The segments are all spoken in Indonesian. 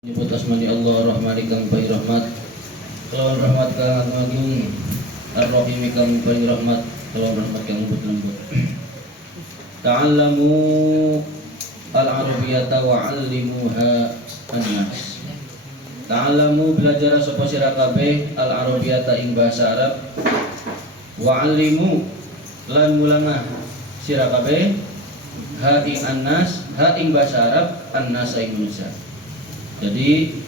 Nyebut asmani Allah rahmani kang paring rahmat kelawan rahmat kang agung ar-rahimi kang paring rahmat kelawan rahmat kang lembut. Ta'allamu al-arabiyyata wa 'allimuha an-nas. Ta'allamu belajar sapa sira kabeh al-arabiyyata ing basa Arab wa 'allimu lan mulangah sira kabeh ha ing an-nas ha ing basa Arab an-nas ing manusia. Jadi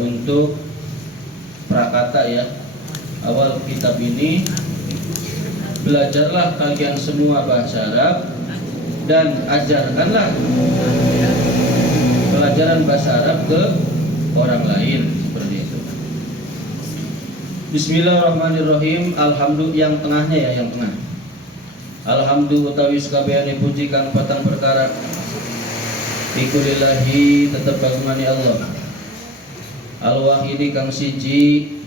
untuk prakata ya, awal kitab ini belajarlah kalian semua bahasa Arab dan ajarkanlah pelajaran bahasa Arab ke orang lain, seperti itu. Bismillahirrahmanirrahim. Alhamdulillah, yang tengahnya ya, yang tengah. Alhamdulillah utawi sakabehane puji kang patang perkara Bikulillahi tetap bagumani Allah Al-Wahidi kang siji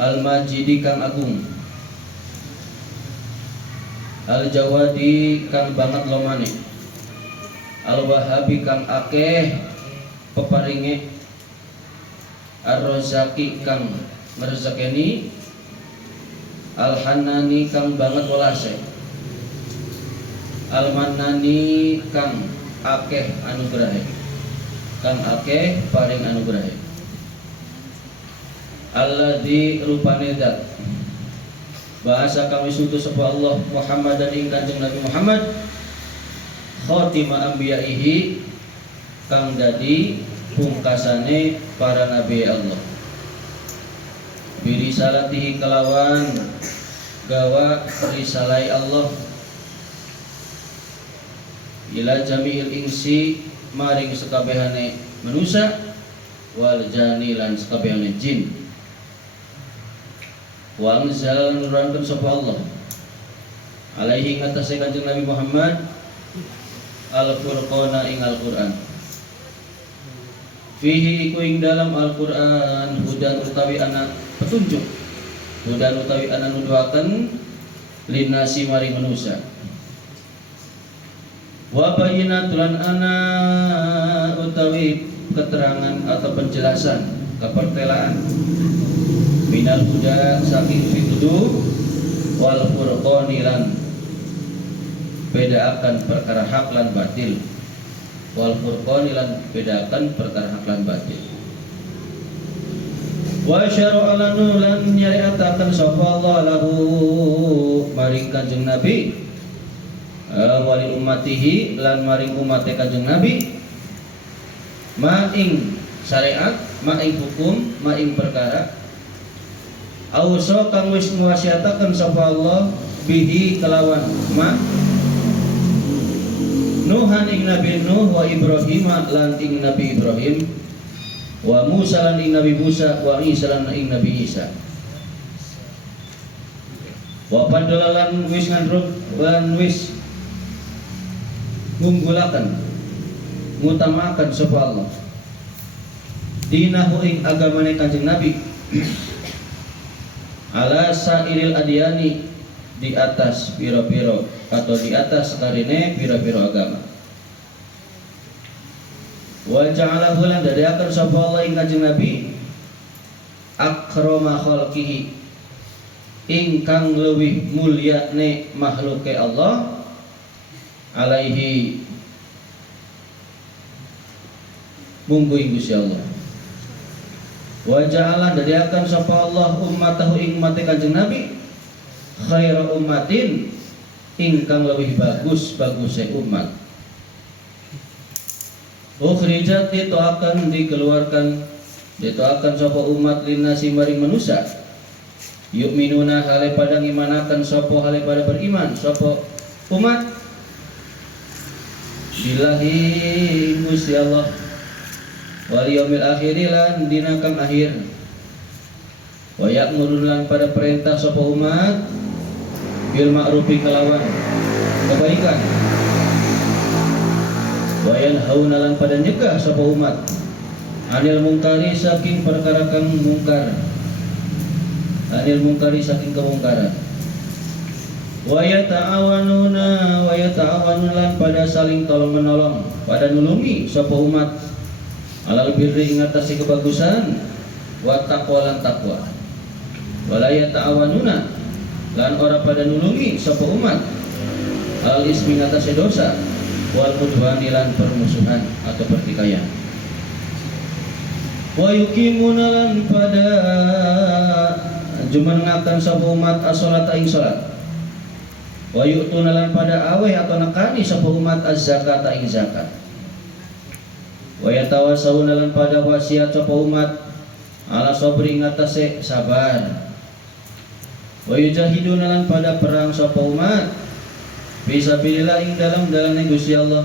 Al-Majidi kang agung Al-Jawadi kang banget lomane Al-Wahabi kang akeh peparinge Ar-Rozaki kang ngrezekeni Al-Hanani kang banget welase Al-Manani kang akeh anugrahe kang akeh paring anugrahe alladzi rupane dat bahasa kami sutus sapa Allah Muhammadan ing Kanjeng Nabi Muhammad khatima anbiya'ihi kang dadi pungkasane para nabi Allah birisalatihi kelawan gawa risalai Allah ila jami'il insi maring sekabehane manusia wal jani lan sekabehane jin wa anzal nurankeun sapa Allah alaihi ngatasé Kanjeng Nabi Muhammad al-Furqana ing Al-Qur'an fihi iku ing dalam Al-Qur'an hudan utawi ana petunjuk hudan utawi ana nuduhaken linasi maring manusia wa bayyinatulan ana utawi keterangan atau penjelasan kepertelaan minal huda saking pituduh wal furqani lan bedaaken perkara hak lan batil wal furqani lan bedaaken perkara hak lan batil wa syara'a lanu lan nyariataken sapa Allah lahu maring Kanjeng Nabi wali ummatihi lan maring umat Kanjeng Nabi maing syariat maing hukum maing perkara awsa kang wis nguwasiataken sapa Allah bihi kelawan ma Nuhan ing Nabi Nuh wa Ibrahim lan ing Nabi Ibrahim wa Musa lan ing Nabi Musa wa Isa lan ing Nabi Isa wa padolalan wis ngandruk lan wis ngunggulaken ngutamakan sapa Allah dinahu ing agamane Kanjeng Nabi ala sairil adyani di atas pira-pira atau di atas karine pira-pira agama wa ja'alahu lan dadiaken sapa Allah ing Kanjeng Nabi akrama khalqihi ingkang leuwih mulyane makhluke Allah alaihi munggu ing Gusti Allah wa ja'ala dadiakan sapa Allah ummatahu ing umat Kanjeng Nabi khaira ummatin ingkang leuwih baguse umat ukhrijat dikeluarkan sapa umat linnasi maring manusia yu'minuna hale pada ngimanaken sapa hale pada beriman sapa umat billahi Gusti Allah wal yaumil akhir lan dina kang akhir wa ya'murun lan pada perintah sapa umat bil ma'rufi kelawan kebaikan wa yanhauna lan pada nyegah sapa umat anil mungkari saking perkara kang mungkar anil mungkari saking kemungkaran wa yata'awanuna lan pada saling tolong menolong pada nulungi sapa umat alal birri ing atase kebagusan wa taqwa lan taqwa wala yata'awanuna lan ora pada nulungi sapa umat alal ismi ing atase dosa wal udwani lan permusuhan atau pertikaian wa yuqimuna lan pada jumenengaken sapa umat as-salat ing salat wa yu'tuna lan pada aweh atau nekani sapa umat az-zakat ing zakat wa yatawassauna lan pada wasiat sapa umat ala sabri ngatasé sabar wa yujahiduna lan pada perang sapa umat fisabilillah ing dalam Gusti Allah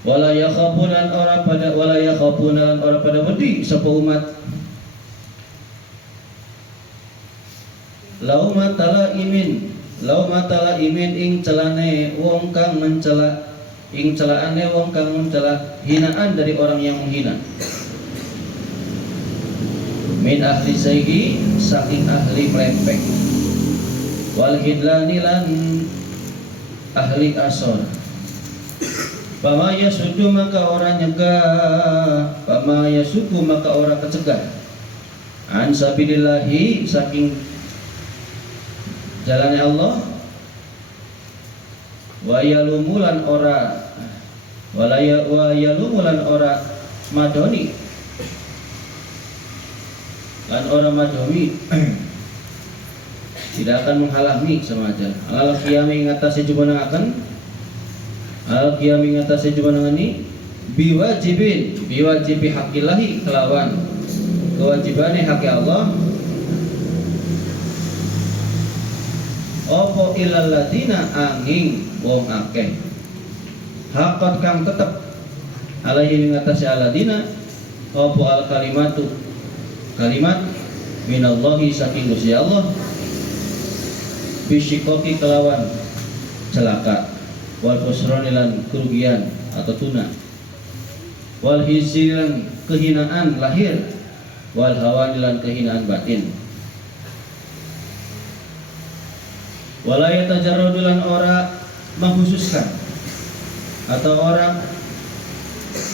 wala yakhafuna lan ora pada wedi sapa umat laumatala imin ing celane wong kang mencela ing celaane wong kang mencela hinaan dari orang yang menghina min ahli saigi saking ahli melempeng wal hidlani lan ahli asor pama yasudu maka orang nyegah pama yasuku maka orang kecegah an sabilillahi saking jalannya Allah wa yalumulan ora madoni lan ora madomi tidak akan menghalangi semaja al qiyami ngatasi jumenengaken al qiyami ngatasi jumenengani biwajibi haqqillahi kelawan kewajibane hak Allah opo ilal ladina angin wong akeh hakot kang tetep alaihi ngatasi aladina opo al kalimat minallahi saking Gusti Allah bisyikoki kelawan celaka wal khusrani lan kerugian atau tuna wal hizzi lan kehinaan lahir wal hawani lan kehinaan batin wala yatajarradu lan ora mengkhususkan atau orang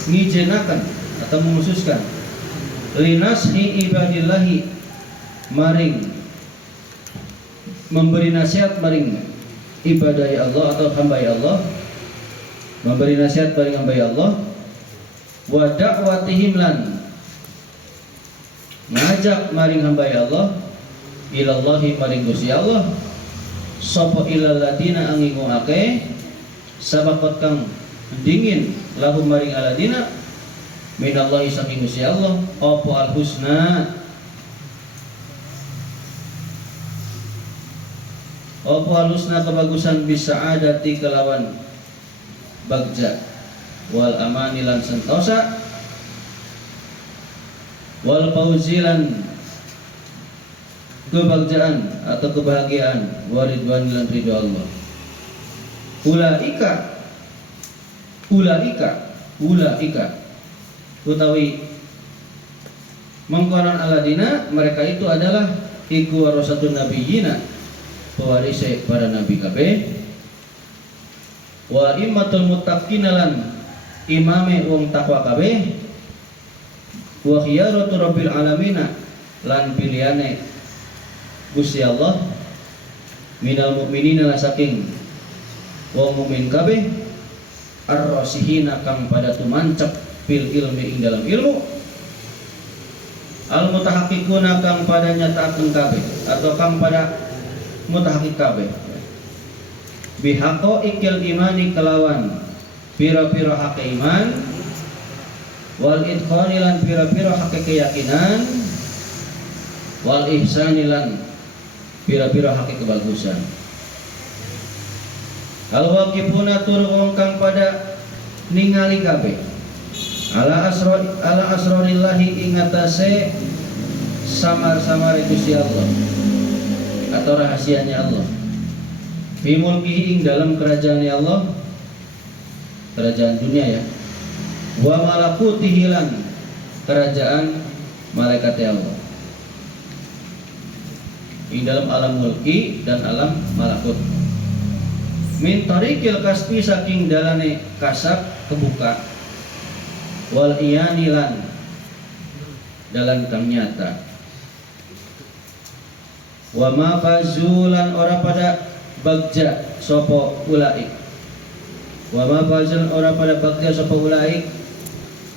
ngijenakan atau mengkhususkan linashi ibadillahi maring memberi nasihat maring ibadah Allah atau hamba Allah memberi nasihat maring hamba Allah wa da'watihim lan ngajak maring hamba Allah ilallahi maring Gusti Allah sapa ilal ladina angingu akeh sabaqat kang dingin lahum maring aladina minallahi saking Gusti Allah apa al husna kebagusan bisaadati kelawan bagja wal amani lan sentosa wal fauzilan kebahagiaan atau kebahagiaan waridwan lan ridho Allah ulaika utawi mengkonon aladina mereka itu adalah iku warasatun nabiyina pewaris para nabi kabeh wa immatul muttaqin lan imame wong takwa kabeh wa khiyaratu rabbil alamin lan pilihane Gusti Allah minal mu'minina saking wong mukmin kabeh ar-rasihina kang pada tumancep fil ilmi ing dalam ilmu al mutahaqqiquna kang pada nyatakeun kabeh atau kang pada mutahaqqiq kabeh bihaqaiqil imani kelawan pira-pira hak iman wal idkhani lan pira-pira hak keyakinan wal ihsani lan pira-pira hak kebagusan al waqifuna tur wong kang pada ningali kabeh ala asrarillahi ingatase samar-samar Gusti Allah atau rahasianya Allah fi mulkihi ing dalam kerajaan Allah kerajaan dunia ya wa malakutihi lan kerajaan malaikat Allah ing dalam alam mulki dan alam malakut min tariqil kasbi saking dalane kasab kebuka wal iyanilan dalam kang nyata. Wa ma fazulan ora pada bagja sopo ulaik. Wa ma fazulan ora pada bagja sopo ulaik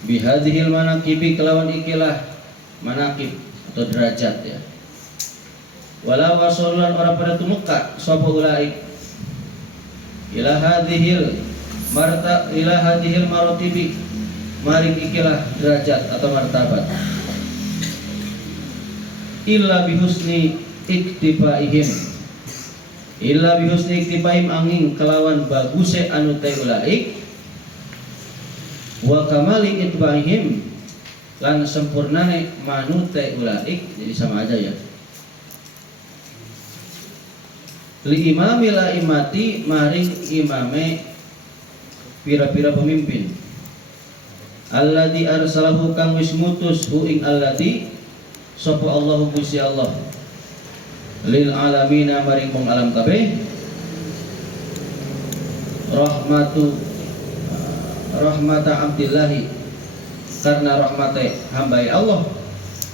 bihadhil manaqibi kelawan ikilah manaqib atau derajat ya. Wala wasalulan ora pada tumeka sopo ulaik ila hadhil maratibi maring ikilah derajat atau martabat illa bihusni iktifaihim angin kelawan baguse anu teh ulaik wa kamali itbaihim lan sempurnane manu teh ulaik. Jadi sama aja ya. Li imami la imati maring imame pira-pira pemimpin alladzi arsalahu kang wis mutus hu ing alladzi sapa Allahu Gusti Allah lil alamina maring wong alam kabeh rahmata abdillahi karena rahmate hambai Allah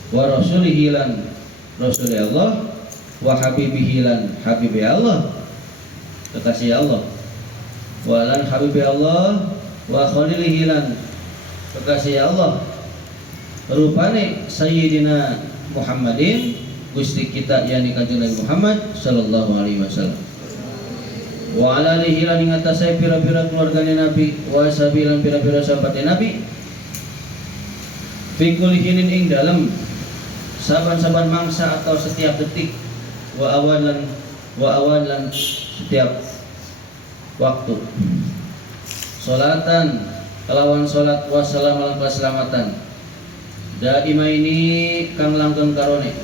wa rasulihi lan rasuli Allah wa habibihi lan habibi Allah kekasih Allah wa lan habibi Allah wa khalilihi lan kekasih Allah rupane sayyidina Muhammadin Gusti kita yakni Kanjeng Nabi Muhammad sallallahu alaihi wasallam wa ala alihi lan ing atase pira-pira keluargane Nabi wa sabilan pira-pira sahabatnya Nabi fi kulli hinin ing dalem saban-saban mangsa atau setiap detik wa awan lan setiap waktu salatan kelawan salat wa salam lan keselamatan daima ini kang langgeng karone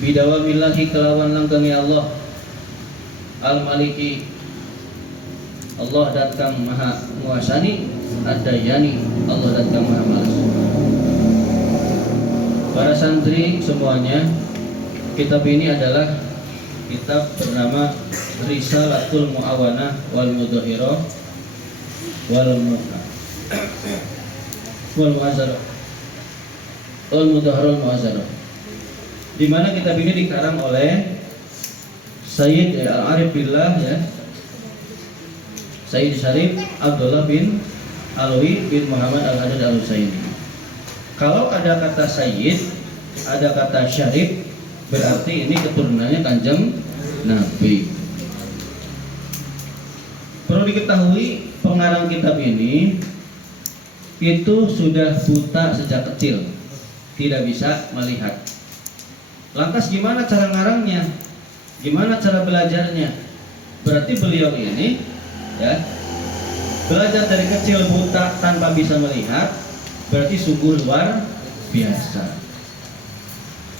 bidawamillahi kelawan langgengi Allah al-maliki Allah dat kang maha nguasani ad-dayani Allah dat kang maha malas. Para santri semuanya, kitab ini adalah kitab bernama Risalatul Mu'awanah wal Mudhahirah wal Mu'azarah wal Mudhahirah wal Mu'azarah, di mana kitab ini dikarang oleh Sayyid Al-Arif Billah ya, Sayyid Syarif Abdullah bin Alwi bin Muhammad Al-Hadad Al-Husaini. Kalau ada kata Sayyid, ada kata Syarif, berarti ini keturunannya Kanjeng Nabi. Perlu diketahui pengarang kitab ini itu sudah buta sejak kecil, tidak bisa melihat. Lantas gimana cara ngarangnya? Gimana cara belajarnya? Berarti beliau ini ya belajar dari kecil buta tanpa bisa melihat, berarti sungguh luar biasa.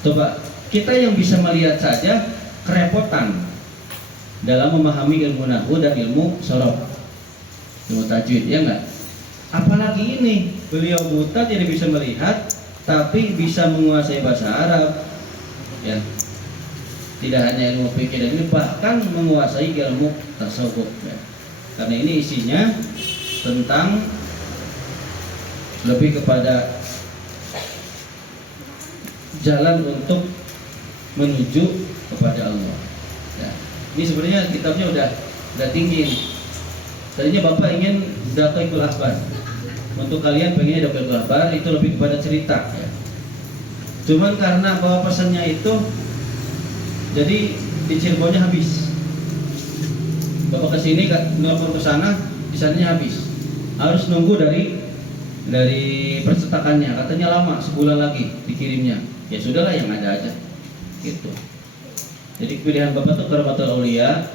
Coba kita yang bisa melihat saja kerepotan dalam memahami ilmu nahwu dan ilmu sorof, ilmu tajwid, ya enggak? Apalagi ini beliau buta tidak bisa melihat tapi bisa menguasai bahasa Arab, ya. Tidak hanya ilmu fikih dan ini bahkan menguasai ilmu tasawuf, ya. Karena ini isinya tentang lebih kepada jalan untuk menuju kepada Allah. Ya. Ini sebenarnya kitabnya udah tinggi. Tadinya Bapak ingin Daqaiqul Akhbar. Untuk kalian pengennya Daqaiqul Akhbar itu lebih kepada cerita. Ya. Cuman karena bawa pesannya itu, jadi di Cirebonnya habis. Bapak kesini nelfon ke sana, di sananya habis. Harus nunggu dari percetakannya, katanya lama, sebulan lagi dikirimnya. Ya sudahlah yang ada aja gitu. Jadi pilihan Bapak tuh Qiraatul Auliya,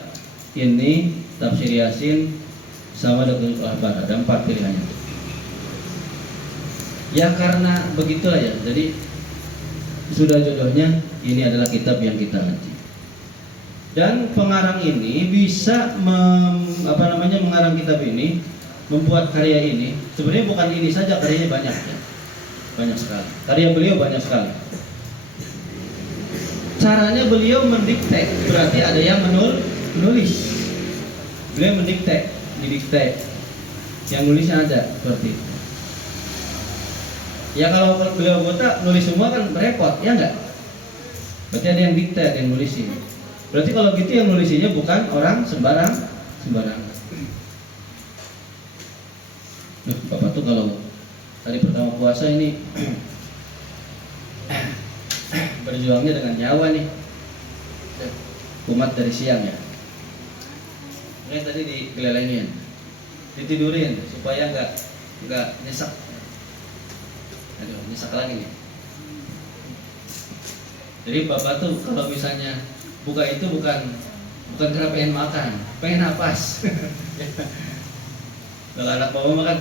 ini Tafsir Yasin sama Daqaiqul Akhbar, ada 4 pilihannya. Ya karena begitulah ya. Jadi sudah jodohnya ini adalah kitab yang kita kaji. Dan pengarang ini bisa mengarang kitab ini, membuat karya ini. Sebenarnya bukan ini saja, karyanya banyak ya. Banyak sekali. Karya beliau banyak sekali. Caranya beliau mendikte, berarti ada yang menulis. Beliau mendikte, didikte. Yang nulisnya ada seperti itu. Ya kalau beliau buta nulis semua kan repot, ya enggak? Berarti ada yang dikte, ada yang nulisin. Berarti kalau gitu yang nulisinnya bukan orang sembarang. Bapak tuh kalau hari pertama puasa ini berjuangnya dengan nyawa nih. Umat dari siang ya. Ini tadi digelelengin, ditidurin supaya nggak nyesak. Aduh, nyesak lagi nih. Jadi bapak tuh kalau misalnya buka itu bukan karena pengen makan, pengen napas. Kalau anak bapak makan,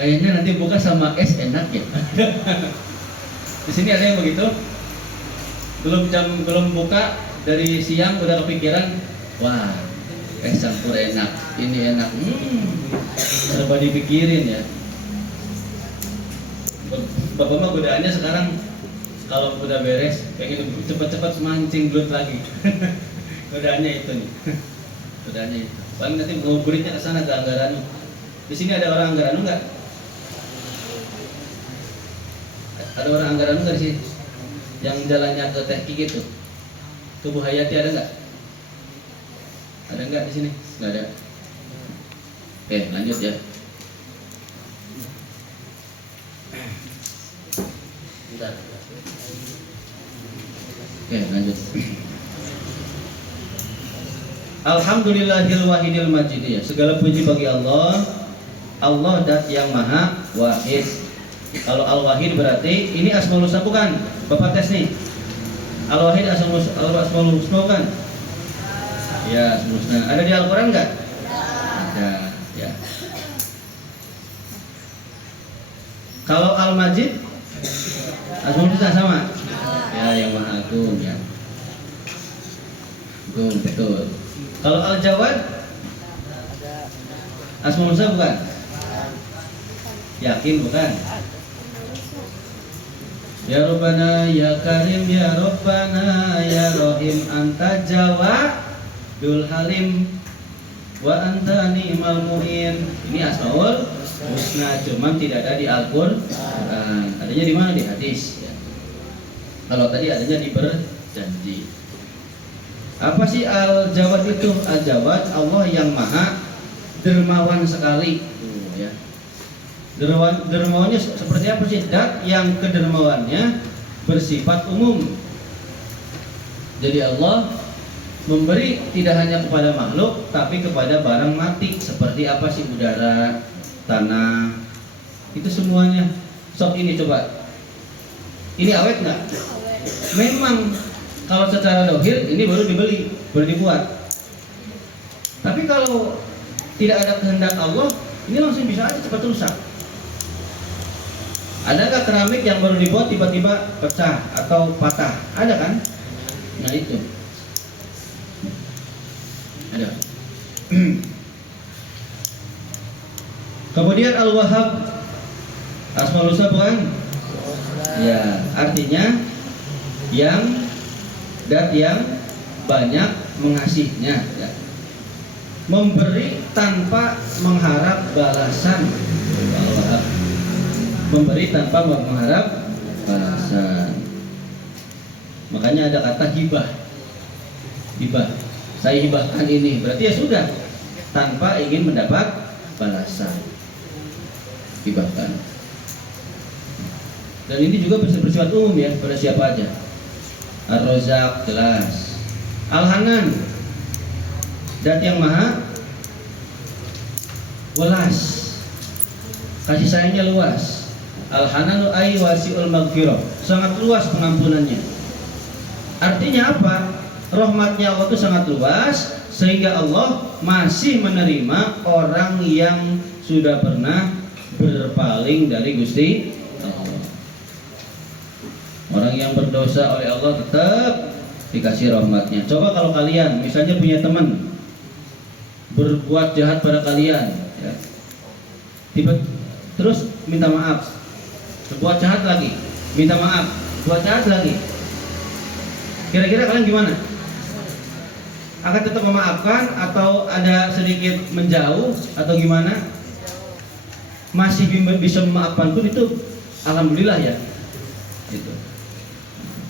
kayaknya nanti buka sama es enak ya. Di sini ada yang begitu. Belum buka dari siang udah kepikiran, wah es campur enak, ini enak. Serba dipikirin ya. Bapak mah godaannya sekarang kalau udah beres pengen cepat-cepat mancing belut lagi. Godaannya itu nih. Godaannya itu. Paling nanti ngobrolnya ke sana ke Anggaranu. Di sini ada orang Anggaranu nggak? Ada orang Anggaranu nggak di sini? Yang jalannya ke Teki gitu. Tubuh Hayati ada nggak? Ada nggak di sini? Nggak ada. Oke, lanjut ya. Bentar. Oke, lanjut. Alhamdulillahil wahidil majid ya. Segala puji bagi Allah. Allah dat yang maha wahid. Kalau al-wahid berarti ini asmaul husna bukan? Bapak tes nih. Al-wahid asmaul husna kan? Ya, asmaul husna. Ada di Al-Qur'an enggak? Ada, ya. Kalau al-majid asmaul husna sama? Ya, yang maha agung ya. Betul. Kalau al-jawad asmaul husna bukan? Yakin bukan? Ya Rabbana ya Karim ya Rabbana ya Rahim anta Jawadul Halim wa anta ni'mal mu'in. Ini asmaul husna, cuman tidak ada di Al-Qur'an. Adanya di mana? Di hadis ya. Kalau tadi adanya di berjanji. Apa sih Al-Jawad itu? Al-Jawad Allah yang maha dermawan sekali. Ya. Dermawannya seperti apa sih? Dat yang kedermawannya bersifat umum. Jadi Allah memberi tidak hanya kepada makhluk, tapi kepada barang mati. Seperti apa sih? Udara, tanah, itu semuanya. Sok ini coba. Ini awet nggak? Memang kalau secara dohir ini baru dibeli, baru dibuat. Tapi kalau tidak ada kehendak Allah, ini langsung bisa aja cepat rusak. Ada nggak keramik yang baru dibuat tiba-tiba pecah atau patah? Ada kan? Nah itu. Ada. Kemudian Al-Wahhab asmaul husna bukan? Ya, artinya yang dat yang banyak mengasihinya ya. Memberi tanpa mengharap balasan. Al-Wahhab memberi tanpa mengharap balasan. Makanya ada kata hibah. Hibah. Saya hibahkan ini, berarti ya sudah tanpa ingin mendapat balasan. Hibahkan. Dan ini juga bersifat umum ya, pada siapa aja. Ar-Razzaq jelas. Al-Hanan, dat yang maha welas, kasih sayangnya luas. Al-Hananu ay wasi'ul maghfirah, sangat luas pengampunannya. Artinya apa? Rahmatnya Allah itu sangat luas, sehingga Allah masih menerima orang yang sudah pernah berpaling dari Gusti Allah. Orang yang berdosa oleh Allah tetap dikasih rahmatnya. Coba kalau kalian misalnya punya teman berbuat jahat pada kalian ya, terus minta maaf, berbuat jahat lagi, minta maaf, buat jahat lagi. Kira-kira kalian gimana? Akan tetap memaafkan atau ada sedikit menjauh atau gimana? Masih bisa memaafkan pun itu alhamdulillah ya. Gitu.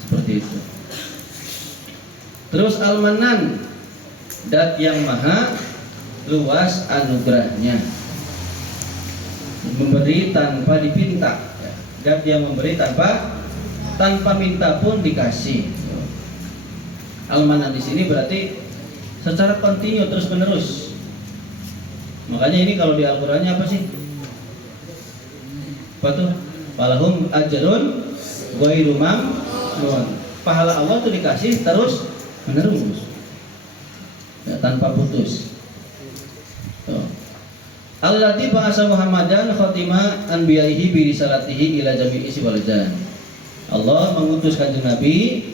Seperti itu. Terus Al-Manan, Dat yang maha luas anugerahnya, memberi tanpa dipinta. Dat yang memberi tanpa minta pun dikasih. Al-Manan di sini berarti secara kontinu terus menerus. Makanya ini kalau di Al-Qur'annya apa sih? Apa tuh? Walahum ajrun ghairu mamnun. Pahala Allah itu dikasih terus menerus. Ya, tanpa putus. Allati ba'asa Muhammadan khatima anbiya'ihi bi risalatihi ila jami'i isi walajan. Allah mengutus Kanjeng Nabi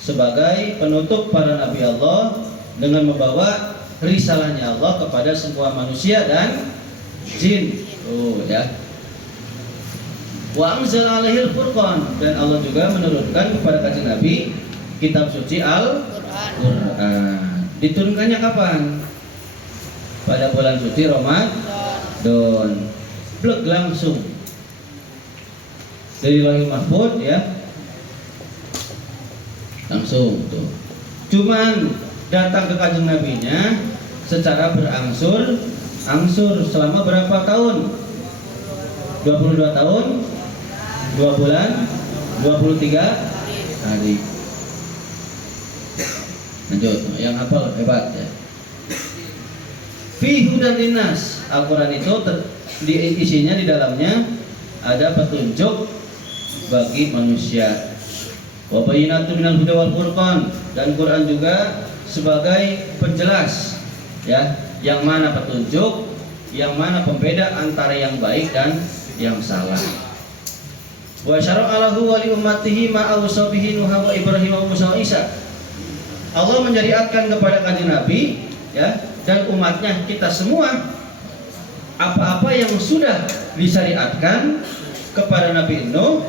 sebagai penutup para nabi Allah dengan membawa risalahnya Allah kepada semua manusia dan jin. Ya. Wa anzala 'alaihil furqan, dan Allah juga menurunkan kepada Kanjeng Nabi kitab suci Al-Qur'an. Diturunkannya kapan? Pada bulan suci Ramadan. Blek langsung dari Lauhul Mahfuz ya. Langsung tuh. Cuman datang ke Kanjeng Nabinya secara berangsur-angsur selama berapa tahun? 22 tahun, 2 bulan, 23 hari. Lanjut, yang hafal hebat ya. Fi hudan linnas, Al-Quran itu isinya di dalamnya ada petunjuk bagi manusia. Wa bayyinatun minal huda wal furqan, dan Quran juga sebagai penjelas ya, yang mana petunjuk, yang mana pembeda antara yang baik dan yang salah. Wa syara'a lahu wa li ummatihi ma awsa bihi Nuh wa Ibrahim wa Musa wa Isa. Allah mensyariatkan kepada Kanjeng Nabi ya, dan umatnya, kita semua, apa-apa yang sudah disyariatkan kepada Nabi Nuh,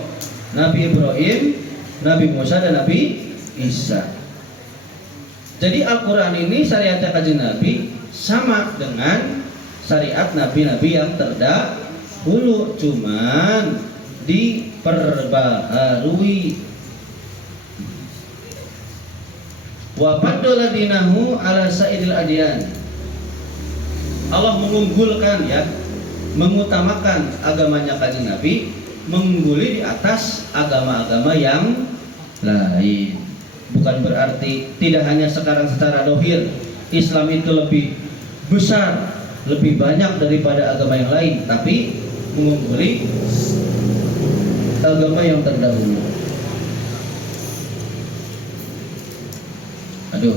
Nabi Ibrahim, Nabi Musa dan Nabi Isa. Jadi Al-Quran ini syariatnya Kanjeng Nabi sama dengan syariat nabi-nabi yang terdahulu, cuman diperbaharui. Wa faddala dinahu ala sa'iril adyan. Allah mengunggulkan ya, mengutamakan agamanya Kanjeng Nabi, mengungguli di atas agama-agama yang lain. Bukan berarti tidak hanya sekarang secara dohir Islam itu lebih besar, lebih banyak daripada agama yang lain, tapi mengungguli agama yang terdahulu. Aduh,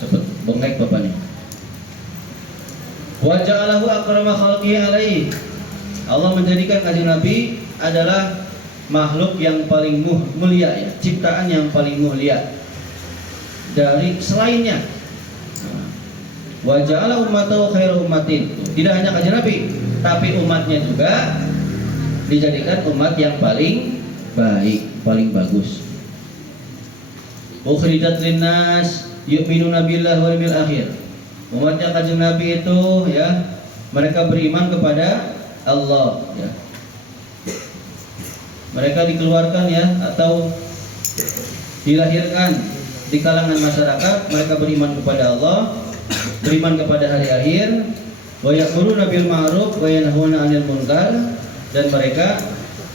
cepet bengek bapaknya. Wa ja'alahu akrama khalqihi alaihi. Allah menjadikan Kanjeng Nabi adalah makhluk yang paling mulia ya, ciptaan yang paling mulia dari selainnya. Wa ja'ala ummatahu khairu ummatin. Tidak hanya Kanjeng Nabi, tapi umatnya juga dijadikan umat yang paling baik, paling bagus. Ukhrijat linnas yu'minuna billahi wal yawmil akhir. Umatnya Kanjeng Nabi itu ya, mereka beriman kepada Allah ya. Mereka dikeluarkan ya, atau dilahirkan di kalangan masyarakat, mereka beriman kepada Allah, beriman kepada hari akhir, wa ya'muruna bil ma'ruf wa yanhauna 'anil munkar, dan mereka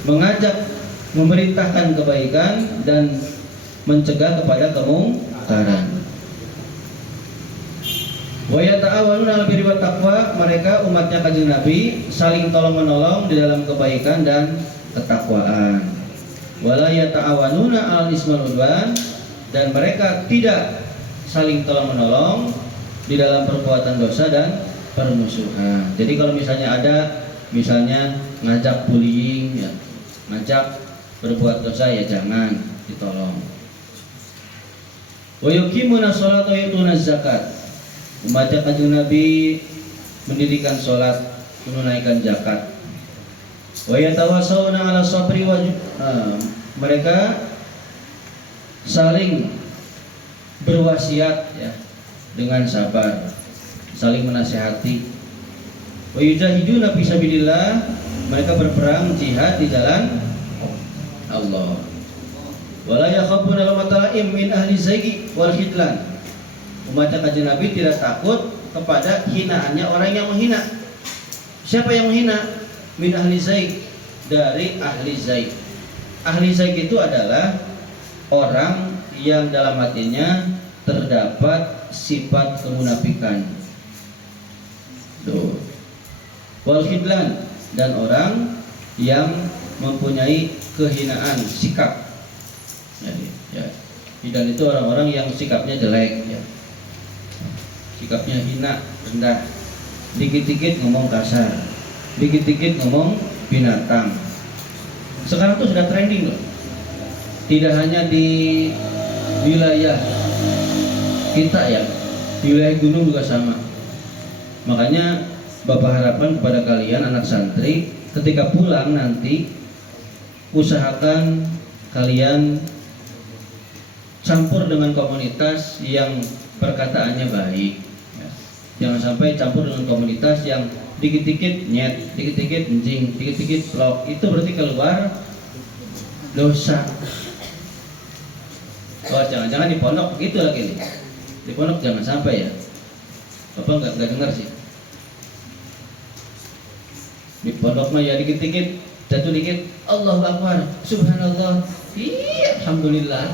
mengajak, memerintahkan kebaikan dan mencegah kepada kemungkaran. Wa yata'awanuna 'alal birri wat taqwa, mereka umatnya Kanjeng Nabi saling tolong-menolong di dalam kebaikan dan ketakwaan. Wala yata'awanuna 'alal ismi wal 'udwan, dan mereka tidak saling tolong-menolong di dalam perbuatan dosa dan permusuhan. Jadi kalau misalnya ada ngajak bullying ya, ngajak berbuat dosa, ya jangan ditolong. Wa yuqimuna sholata wa yutuna zakat. Umatnya Kanjeng Nabi mendirikan sholat, menunaikan zakat. Wa yatawasawna 'ala sabri wa mereka saling berwasiat ya, dengan sabar, saling menasihati. Wa yujahiduna fi sabilillah, mereka berperang jihad di jalan Allah. Wala yakhafuna lawmata la'im min ahli zaigi wal khidlan. Umatnya Kanjeng Nabi tidak takut kepada hinaannya orang yang menghina. Siapa yang menghina? Min ahli zaig, dari ahli zaig. Ahli zaig itu adalah orang yang dalam hatinya terdapat sifat kemunafikan. Tuh. Wal khidlan, dan orang yang mempunyai kehinaan sikap. Jadi, ya. Dan itu orang-orang yang sikapnya jelek, ya. Sikapnya hina, rendah. Dikit-dikit ngomong kasar, dikit-dikit ngomong binatang. Sekarang tuh sudah trending loh. Tidak hanya di wilayah kita ya, di wilayah gunung juga sama. Makanya Bapak harapan kepada kalian anak santri, ketika pulang nanti usahakan kalian campur dengan komunitas yang perkataannya baik, ya. Jangan sampai campur dengan komunitas yang dikit-dikit nyet, dikit-dikit anjing, dikit-dikit vlog. Itu berarti keluar dosa. Oh, jangan-jangan di pondok begitu lagi nih. Di pondok jangan sampai ya. Bapak nggak dengar sih. Di pondok mah ya dikit-dikit, jatuh dikit, Allahu Akbar, Subhanallah, iya, Alhamdulillah,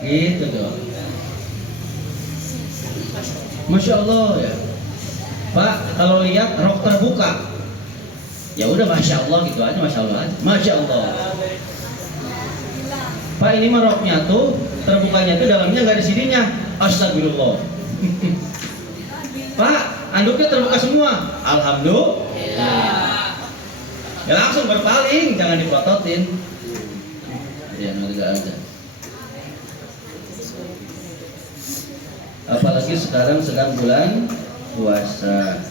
gitu dong. Masya Allah ya. Pak, kalau lihat rok terbuka, ya udah Masya Allah gitu aja, Masya Allah aja. Masya Allah. Pak, ini mah roknya tuh terbukanya tuh dalamnya nggak ada sininya. Astagfirullah. Pak, anduknya terbuka semua. Alhamdulillah. Ya langsung berpaling, jangan dipototin. Ya, nggak ada. Apalagi sekarang sedang bulan puasa.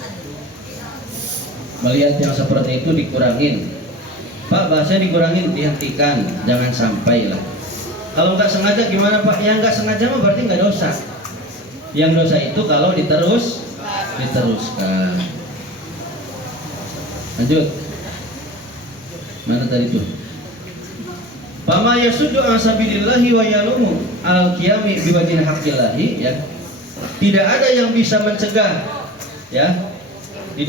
Melihat yang seperti itu dikurangin. Pak, bahasanya dikurangin, dihentikan, jangan sampai lah. Kalau nggak sengaja gimana Pak? Yang nggak sengaja mah berarti nggak dosa. Yang dosa itu kalau diteruskan. Lanjut. Mana tadi tuh? Pama yasuddu an sabilillahi wa yalumu al qiyami biwajhin haqqillahi, ya. Tidak ada yang bisa mencegah, ya, di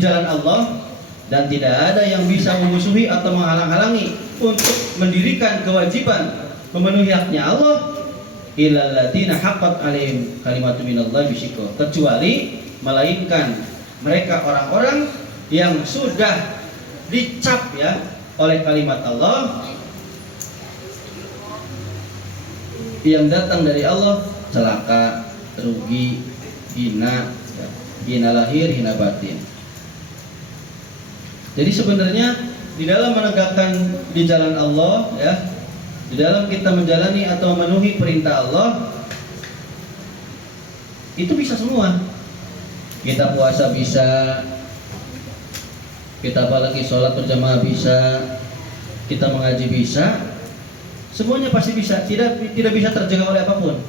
jalan Allah, dan tidak ada yang bisa memusuhi atau menghalang-halangi untuk mendirikan kewajiban memenuhi haknya Allah illal ladzina haqqat alaihim kalimatu minallahi bisyikr, kecuali melainkan mereka orang-orang yang sudah dicap ya oleh kalimat Allah yang datang dari Allah, celaka, rugi, hina, ya, hina lahir, hina batin. Jadi sebenarnya di dalam menegakkan di jalan Allah, ya, di dalam kita menjalani atau memenuhi perintah Allah, itu bisa semua. Kita puasa bisa, kita apalagi sholat berjamaah bisa, kita mengaji bisa, semuanya pasti bisa. Tidak bisa tercegah oleh apapun.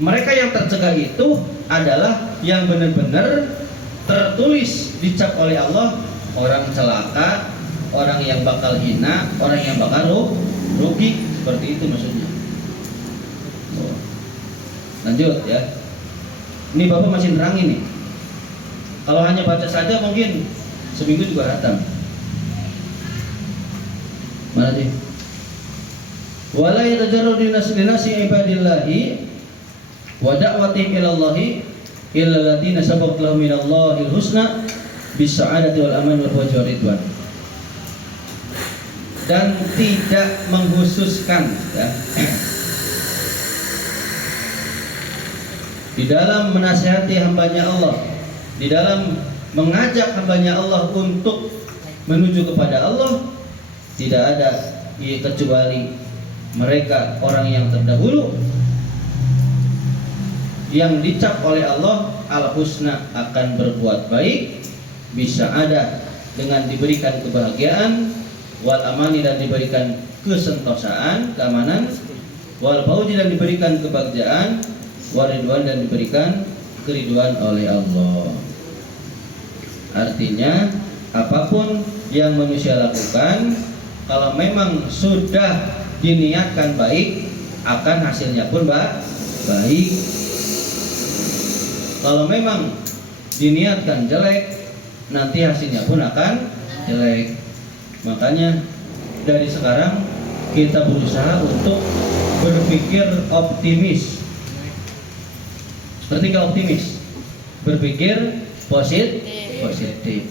Mereka yang tercegah itu adalah yang benar-benar tertulis dicap oleh Allah, orang celaka, orang yang bakal hina, orang yang bakal rugi, seperti itu maksudnya. Lanjut ya. Ini Bapak masih nerangin nih. Kalau hanya baca saja mungkin seminggu juga hatam. Mana sih? Wala yatajarradu linasi ibadillahi wa da'watihim ilallahi illa alladziina sabaqat lahum minallahil husna bis-sa'adati wal aman wal fawzi wal ridwan. Dan tidak menghususkan, ya, di dalam menasihati hambanya Allah, di dalam mengajak hambanya Allah untuk menuju kepada Allah, tidak ada kecuali mereka orang yang terdahulu yang dicap oleh Allah al-husna, akan berbuat baik, bisa ada dengan diberikan kebahagiaan, wal amani, dan diberikan kesentosaan, keamanan, wal fauzi, dan diberikan kebahagiaan, wal ridwan, dan diberikan keriduan oleh Allah. Artinya apapun yang manusia lakukan, Kalau memang sudah diniatkan baik, akan hasilnya pun baik. Kalau memang diniatkan jelek, nanti hasilnya pun akan jelek. Makanya dari sekarang kita berusaha untuk berpikir optimis. Berarti optimis, berpikir positif.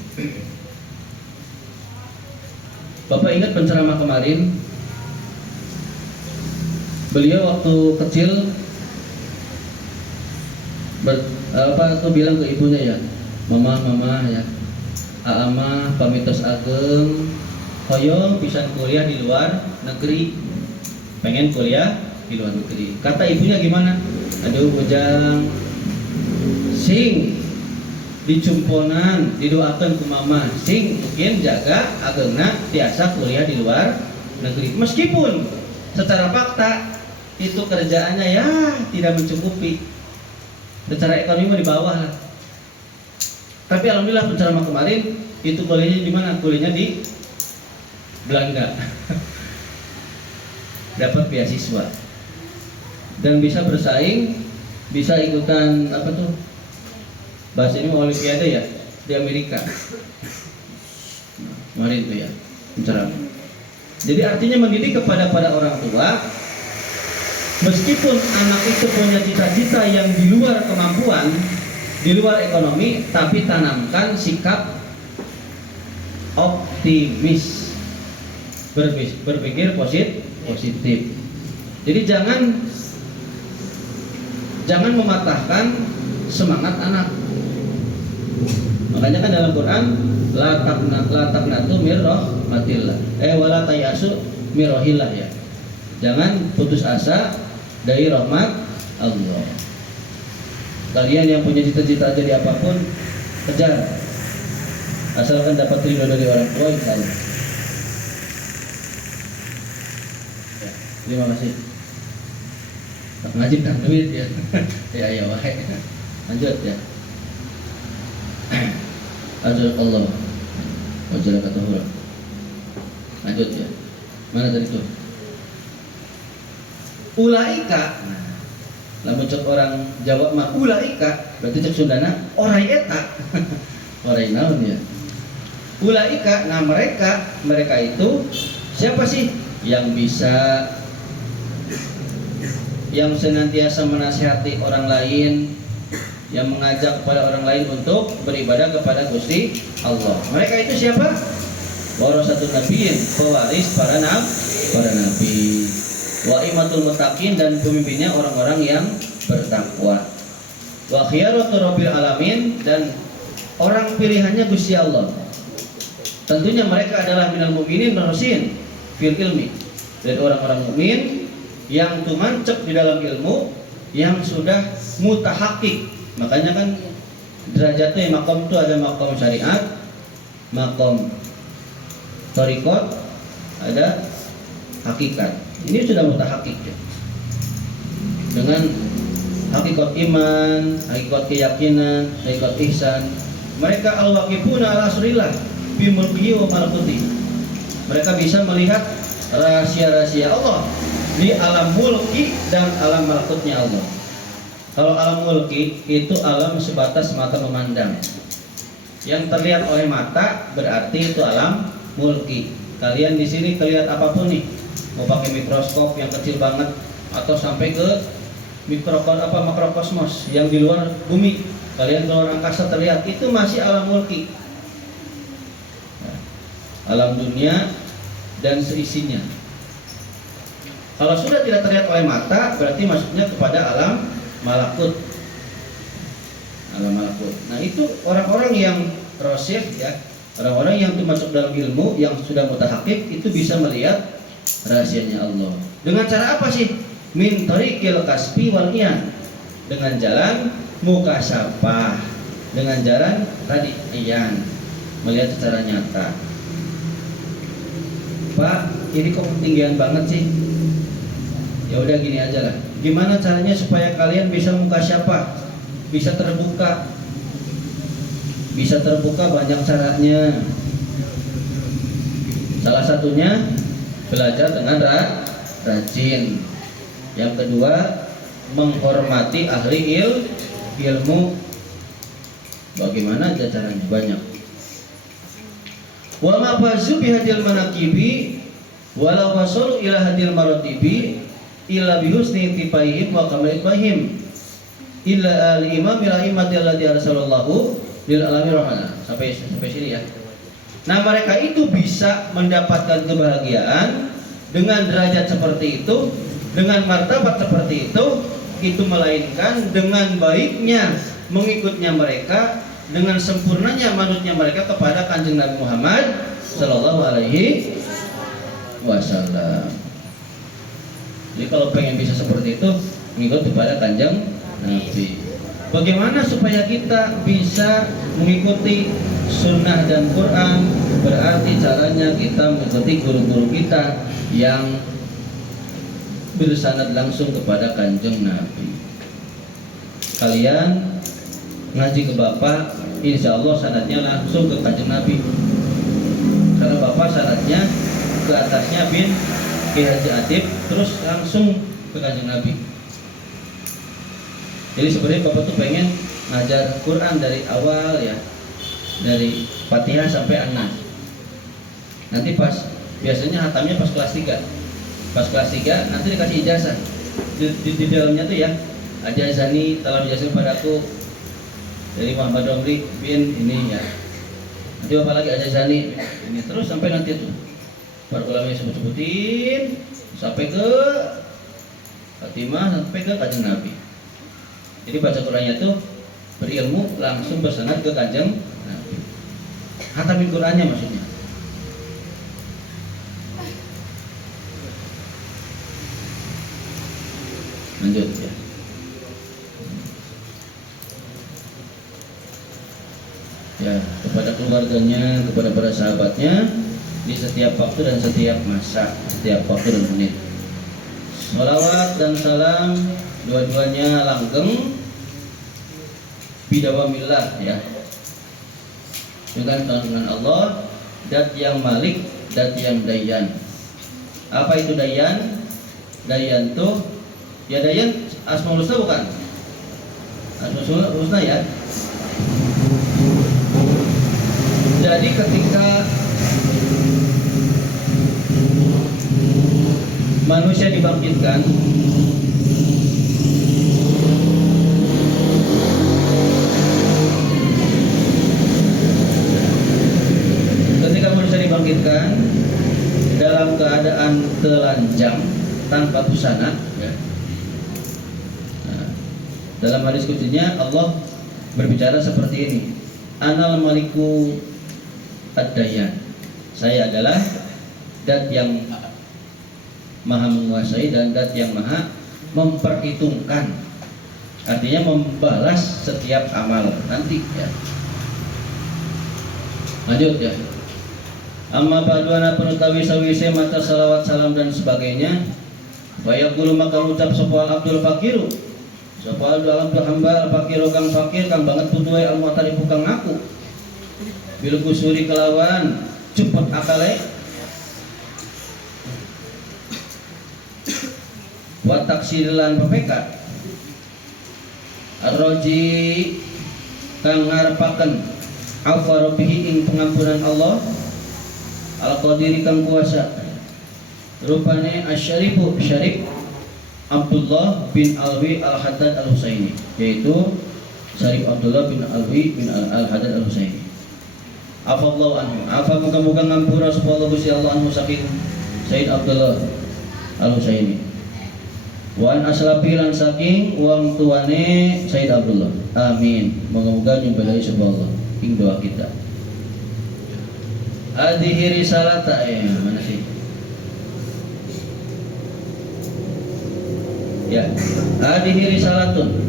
Bapak ingat penceramah kemarin, beliau waktu kecil bilang ke ibunya ya, mama ya, aama pamitos ageng, hoyong pisan kuliah di luar negeri, pengen kuliah di luar negeri. Kata ibunya gimana? Aduh bujang, sing dicumponan didoakan ke mama, sing mungkin jaga agengna tiasa kuliah di luar negeri. Meskipun secara fakta itu kerjaannya ya tidak mencukupi, secara ekonomi di bawah lah. Tapi alhamdulillah penceramah kemarin itu kuliahnya di mana? Kuliahnya di Belanda. Dapat beasiswa dan bisa bersaing, bisa ikutan apa tuh? Bahasa ini olimpiade ya di Amerika. Kemarin itu ya penceramah. Jadi artinya mendidik kepada orang tua, meskipun anak itu punya cita-cita yang di luar kemampuan, di luar ekonomi, tapi tanamkan sikap optimis, berpikir positif. Jadi jangan mematahkan semangat anak. Makanya kan dalam Quran la taqnatu mir rahmatillah. Wala tayasu mir rahillah ya. Jangan putus asa dari rahmat Allah. Kalian yang punya cita-cita jadi apapun, kejar. Asalkan dapat ridho dari orang tua, insyaallah. Ya, terima kasih. Tak ngajib kan duit ya. Ya wae. Lanjut ya. Azza Allah. Wajalla katahura. Lanjut ya. Mana tadi itu? Ulaika. Lamun cek orang Jawa mah ulaika, berarti cek Sundana orai eta. Orai naon ya? Ulaika, nah mereka itu siapa sih yang bisa, yang senantiasa menasihati orang lain, yang mengajak kepada orang lain untuk beribadah kepada Gusti Allah. Mereka itu siapa? Warasatul nabiyyin, pewaris para nabi. Wa imatul muttaqin, dan pemimpinnya orang-orang yang bertakwa. Wa khiyaratul rabbil alamin, dan orang pilihannya Gusti Allah. Tentunya mereka adalah minal mu'minin rasin fil ilmi, dari orang-orang mukmin yang tumancep di dalam ilmu, yang sudah mutahakik. Makanya kan derajatnya makom itu ada makom syariat, makom thariqat, ada hakikat. Ini sudah mutahakik ya. Dengan hakikat iman, hakikat keyakinan, hakikat ihsan. Mereka al-waqifuna ala asrillah bi mulkihi wa malakuti. Mereka bisa melihat rahasia-rahasia Allah di alam mulki dan alam malakutnya Allah. Kalau alam mulki itu alam sebatas mata memandang. Yang terlihat oleh mata berarti itu alam mulki. Kalian di sini terlihat apapun nih, mau pakai mikroskop yang kecil banget atau sampai ke makrokosmos yang di luar bumi, kalian keluar angkasa terlihat, itu masih alam mulki, alam dunia dan seisinya. Kalau sudah tidak terlihat oleh mata, berarti masuknya kepada alam malakut. Alam malakut. Nah itu orang-orang yang rasyih ya, orang-orang yang masuk dalam ilmu, yang sudah mutahakik, itu bisa melihat rahasianya Allah. Dengan cara apa sih? Min tariqil kasbi wal iyan, dengan jalan mukasyafah, dengan jalan tadi iyan, melihat secara nyata. Pak, ini kok ketinggian banget sih? Ya udah gini aja lah. Gimana caranya supaya kalian bisa mukasyafah, bisa terbuka? Bisa terbuka banyak caranya. Salah satunya belajar dengan rajin. Yang kedua, menghormati ahli ilmu. Bagaimana caranya? Banyak. Wa ma fazu bihadil manaqibi walau wasalu ila hadil maratibi illa bihusni tifaihim wa kamalifahim illa al-imam ila imati alladhi arsalallahu lil alamin rahmana. Sampai sini ya. Nah, mereka itu bisa mendapatkan kebahagiaan dengan derajat seperti itu, dengan martabat seperti itu melainkan dengan baiknya mengikutnya mereka, dengan sempurnanya manutnya mereka kepada Kanjeng Nabi Muhammad Sallallahu Alaihi Wasallam. Jadi kalau pengen bisa seperti itu, mengikut kepada Kanjeng Nabi. Bagaimana supaya kita bisa mengikuti sunnah dan Quran? Berarti caranya kita mengikuti guru-guru kita yang bersanad langsung kepada Kanjeng Nabi. Kalian ngaji ke bapak, insya Allah sanadnya langsung ke Kanjeng Nabi. Karena bapak sanadnya ke atasnya bin Ki Haji Adib, terus langsung ke Kanjeng Nabi. Jadi sebenarnya bapak tuh pengen ngajar Quran dari awal ya, dari Fatihah sampai An-Nas. Nanti biasanya hatamnya pas kelas 3. Pas kelas 3 nanti dikasih ijazah. Di dalamnya tuh ya, ajazani telah ijazah padaku dari Muhammad Romli bin ini ya. Nanti bapak lagi ajazani ini terus sampai nanti tuh para ulama yang sebut-sebutin sampai ke Fatimah, sampai ke Kanjeng Nabi. Jadi baca Qurannya tuh berilmu langsung bersanad ke Kanjeng Nabi. Hatamin Qurannya maksudnya. Lanjut ya. Ya, kepada keluarganya, kepada para sahabatnya di setiap waktu dan setiap masa, setiap waktu dan menit. Salawat dan salam dua-duanya langgeng bidawamillah ya, dengan Allah, dat yang malik, dat yang dayan. Apa itu dayan? Dayan tuh ya, dayan Asmaul Husna bukan? Asmaul Husna ya. Jadi ketika manusia dibangkitkan, dalam keadaan telanjang tanpa busana ya. Nah, dalam hadis kutsinya Allah berbicara seperti ini, Anal Maliku Ad-Dayan, saya adalah Dat yang maha menguasai dan Dat yang maha memperhitungkan, artinya membalas setiap amal nanti ya. Lanjut ya. Amma ba'duana penutawi sawise maca salawat salam dan sebagainya. Fayaqulu maka ucap sapa Abdul Fakiru, sapa dalam hamba Fakiru kang fakir kang banget putuai al-mu'tarifu kang ngaku. Bil kusuri kelawan cepet akale wa taksilan pepeka. Ar-raji kang ngarepaken afa rabbihi ing pengampunan Allah, al-qadiri kang kuasa. Rupane asyarifu Syarif Abdullah bin Alwi Al-Haddad Al-Husaini, yaitu Syarif Abdullah bin Alwi bin Al-Haddad Al-Husaini. Afallahu anhu, afa muga-muga ngampura sapa Allah Gusti Allah anhu saking Sayyid Abdullah Al-Husaini. Wan aslafi lan saking wong tuane Sayyid Abdullah. Amin. Moga-moga nyumbalahi sapa Allah ing doa kita. Hadhihi risalata mana sih? Ya, hadhihi risalatun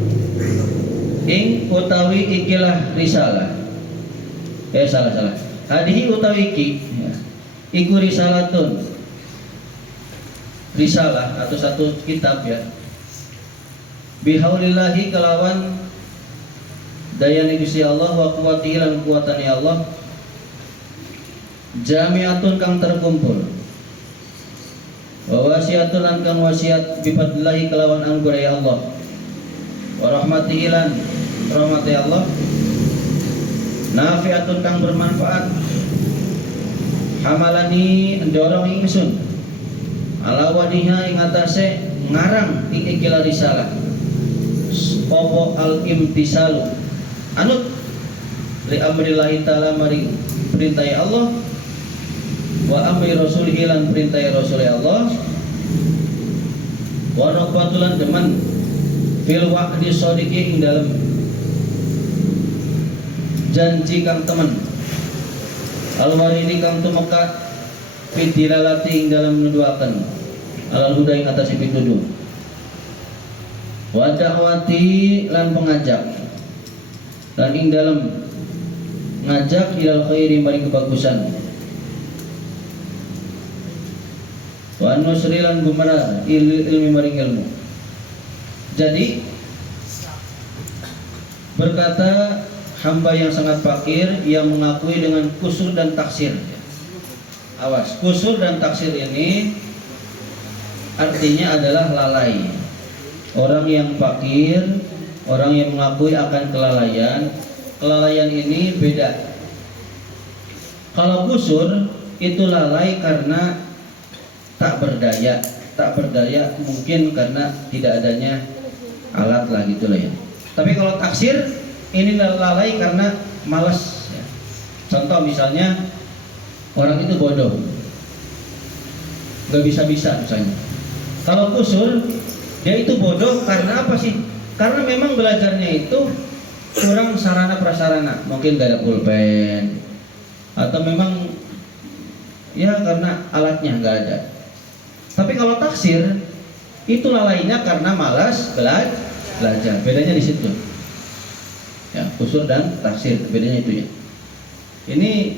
ing utawi ikilah risalah. Salah. Hadhihi utawi iki ya. Iku risalatun, risalah atau satu kitab ya. Bihaulillahi kelawan dayane Gusti Allah wa quwwatihi lan kuwatane Allah. Jami'atun kang terkumpul wasiatun lan kang wasiat bifadlillahi kelawan anugerah Allah wa rahmatihi lan rahmati Allah nafiatun kang bermanfaat hamalani ndorong ingsun ala wadiha ing atase ngarang ing ikilah risalah opo al imtisalu anut li amrillahi ta'ala mari perintah Allah wa amri rasulihi lan perintah Rasul Allah wa rabbatulan deman fil wa'di shadiqi ing dalem janji kang temen al-warini kang tumekat fidilalati ing dalam nuduhaken alal huda ing atas pituduh wa da'wati lan pengajak lan ing dalam ngajak ilal khairi maring kebagusan wa nusri lan gumara ilmi maring ilmu. Jadi berkata hamba yang sangat fakir yang mengakui dengan kusur dan taksir. Awas, kusur dan taksir ini artinya adalah lalai. Orang yang fakir, orang yang mengakui akan kelalaian, kelalaian ini beda. Kalau kusur itu lalai karena tak berdaya mungkin karena tidak adanya alat lah gitulah ya. Tapi kalau taksir ini lalai karena malas ya. Contoh misalnya orang itu bodoh, nggak bisa misalnya. Kalau kusur dia itu bodoh karena apa sih? Karena memang belajarnya itu kurang sarana prasarana, mungkin gak ada pulpen atau memang ya karena alatnya nggak ada. Tapi kalau taksir itu lalainya karena malas belajar. Bedanya di situ. Ya, kusur dan taksir bedanya itu ya. Ini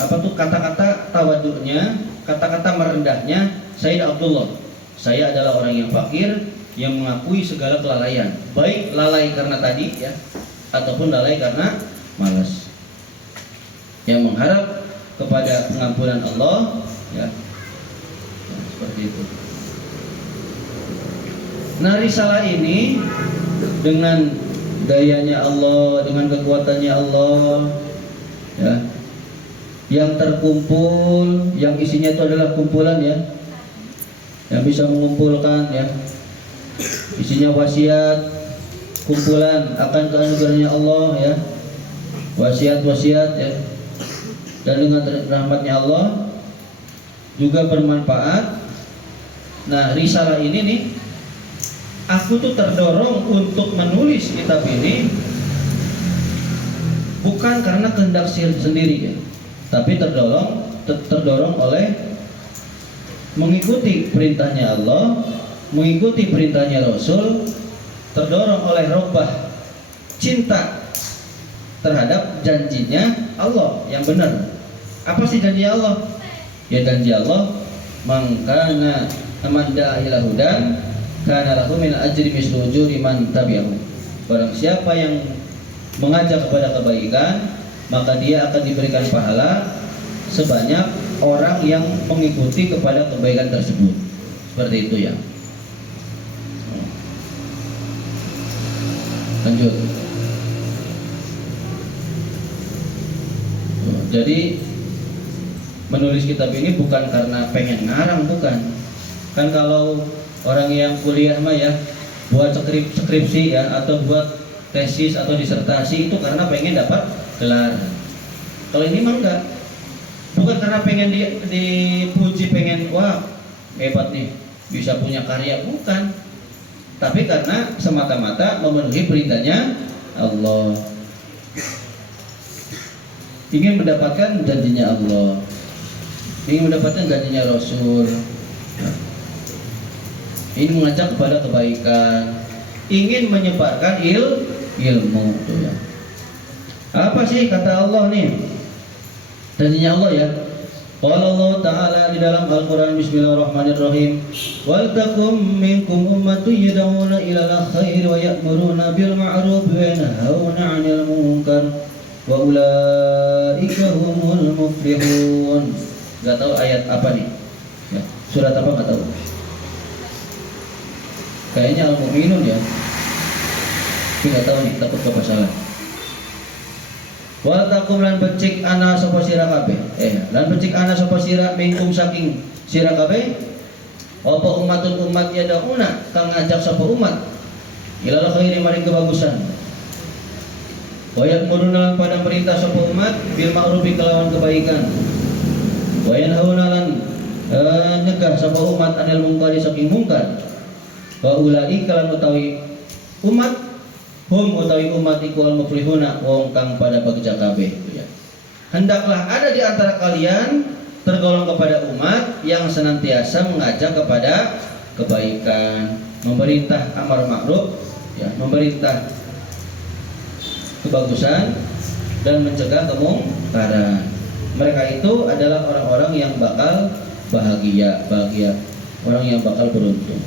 apa tuh kata-kata tawaduknya, kata-kata merendahnya Sayyid Abdullah. Saya adalah orang yang fakir yang mengakui segala kelalaian, baik lalai karena tadi ya, ataupun lalai karena malas. Yang mengharap kepada pengampunan Allah ya. Seperti itu. Nah, risalah ini dengan dayanya Allah, dengan kekuatannya Allah, ya, yang terkumpul, yang isinya itu adalah kumpulan ya, yang bisa mengumpulkan ya, isinya wasiat, kumpulan akan keanugerahnya Allah ya, wasiat-wasiat ya, dan dengan rahmatnya Allah juga bermanfaat. Nah, risalah ini nih, aku tuh terdorong untuk menulis kitab ini bukan karena kehendak sendiri ya, tapi terdorong oleh mengikuti perintahnya Allah, mengikuti perintahnya Rasul, terdorong oleh robbah cinta terhadap janjinya Allah yang benar. Apa sih janji Allah? Ya janji Allah, mangkana man da'a ila hudan kana lahu min ajri mislu ujuri man tabi'ahu. Barang siapa yang mengajak kepada kebaikan, maka dia akan diberikan pahala sebanyak orang yang mengikuti kepada kebaikan tersebut. Seperti itu ya. Lanjut. Jadi menulis kitab ini bukan karena pengen ngarang, bukan. Kan kalau orang yang kuliah mah ya buat skripsi ya, atau buat tesis atau disertasi itu karena pengen dapat gelar. Kalau ini mah enggak, bukan karena pengen dipuji, pengen wah hebat nih bisa punya karya, bukan. Tapi karena semata-mata memenuhi perintahnya Allah, ingin mendapatkan janjinya Allah, ingin mendapatkan janjinya Rasul, ingin mengajak kepada kebaikan, ingin menyebarkan ilmu tuh ya. Apa sih kata Allah nih? Janjinya Allah ya. Qala Allah Ta'ala di dalam Al-Quran, Bismillahirrahmanirrahim, wal takum minkum ummatun yad'una ilal khair wa ya'muruna bil ma'ruf wa yanhauna 'anil munkar wa ulaika humul muflihun. Gak tahu ayat apa nih? Ya, surat apa nggak tahu. Kayaknya Al-Mu'minun ya. Tapi nggak tahu nih, takut apa salah. Wal takum lan becik ana sapa sira kabeh. Lan becik ana sapa sira mingkum saking sira kabeh. Apa umatun umat yadauna kang ngajak sapa umat ilal khairi maring kebagusan. Wa ya'muruna lan pada perintah sapa umat bil ma'rufi kelawan kebaikan. Wa yanhauna lan nyegah sapa umat anil mungkari saking mungkar. Wa ulai kalan utawi umat hum utawi umat iku al muflihuna wong kang pada bagja kabeh ya. Hendaklah ada di antara kalian tergolong kepada umat yang senantiasa mengajak kepada kebaikan, memerintah amar ma'ruf ya, memerintah kebagusan dan mencegah kemungkaran. Mereka itu adalah orang-orang yang bakal bahagia, orang yang bakal beruntung.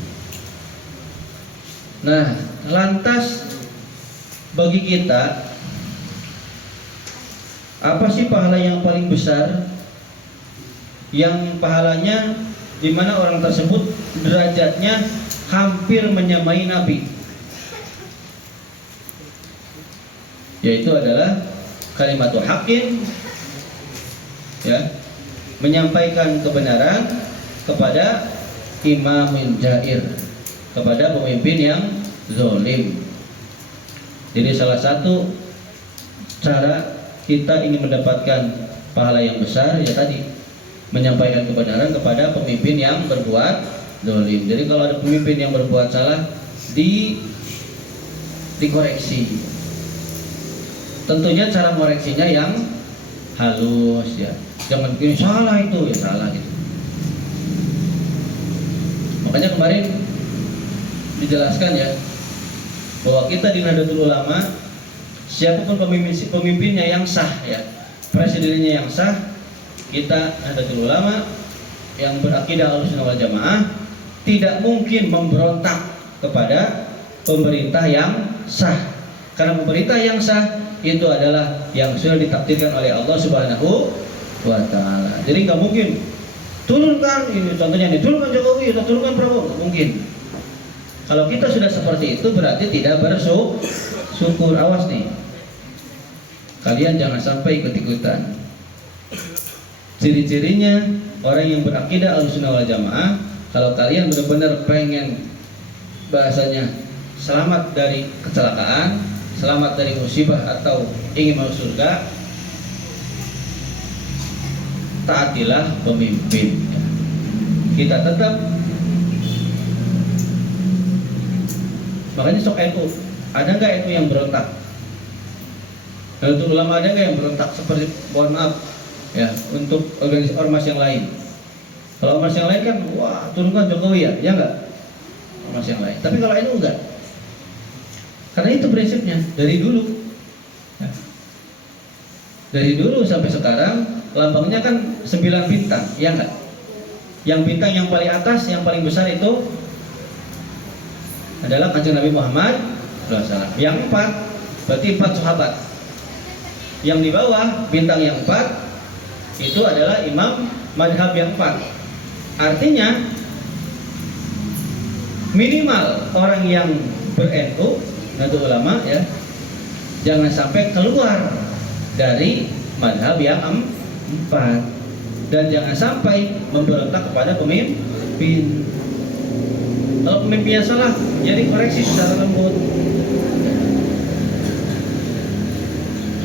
Nah, lantas bagi kita apa sih pahala yang paling besar? Yang pahalanya di mana orang tersebut derajatnya hampir menyamai Nabi, yaitu adalah kalimatul haqqin ya, menyampaikan kebenaran kepada imamul jair, kepada pemimpin yang zalim. Jadi salah satu cara kita ingin mendapatkan pahala yang besar ya tadi, menyampaikan kebenaran kepada pemimpin yang berbuat zalim. Jadi kalau ada pemimpin yang berbuat salah, dikoreksi. Tentunya cara koreksinya yang halus ya. Jangan gini, salah itu ya salah gitu. Makanya kemarin dijelaskan ya, bahwa kita di Nahdlatul Ulama, siapapun pemimpinnya yang sah ya, presidennya yang sah, kita Nahdlatul Ulama yang berakidah Ahlussunnah wal Jamaah tidak mungkin memberontak kepada pemerintah yang sah, karena pemerintah yang sah itu adalah yang sudah ditakdirkan oleh Allah Subhanahu wa Ta'ala. Jadi nggak mungkin turunkan ini, contohnya diturunkan Jokowi atau turunkan Prabowo, nggak mungkin. Kalau kita sudah seperti itu berarti tidak bersyukur. Awas nih, kalian jangan sampai ikut-ikutan. Ciri-cirinya orang yang berakidah Ahlussunnah wal Jamaah, kalau kalian benar-benar pengen bahasanya selamat dari kecelakaan, selamat dari musibah atau ingin masuk surga, taatilah pemimpin. Kita tetap. Makanya sok NU, ada nggak NU yang berontak? Nahdlatul Ulama ada nggak yang berontak seperti, mohon maaf ya, untuk organisasi ormas yang lain? Kalau ormas yang lain kan, wah turunkan Jokowi ya nggak? Ormas yang lain. Tapi kalau NU enggak, karena itu prinsipnya dari dulu. Ya. Dari dulu sampai sekarang lambangnya kan 9 bintang, ya nggak? Yang bintang yang paling atas, yang paling besar itu adalah Kanjeng Nabi Muhammad SAW. Yang 4 berarti 4 sahabat. Yang di bawah bintang yang 4 itu adalah imam madhab yang 4. Artinya minimal orang yang ber-NU, Nahdlatul Ulama ya, jangan sampai keluar dari madhab yang 4 dan jangan sampai memberontak kepada pemimpin. Kalau pemimpinnya salah, jadi koreksi secara lembut.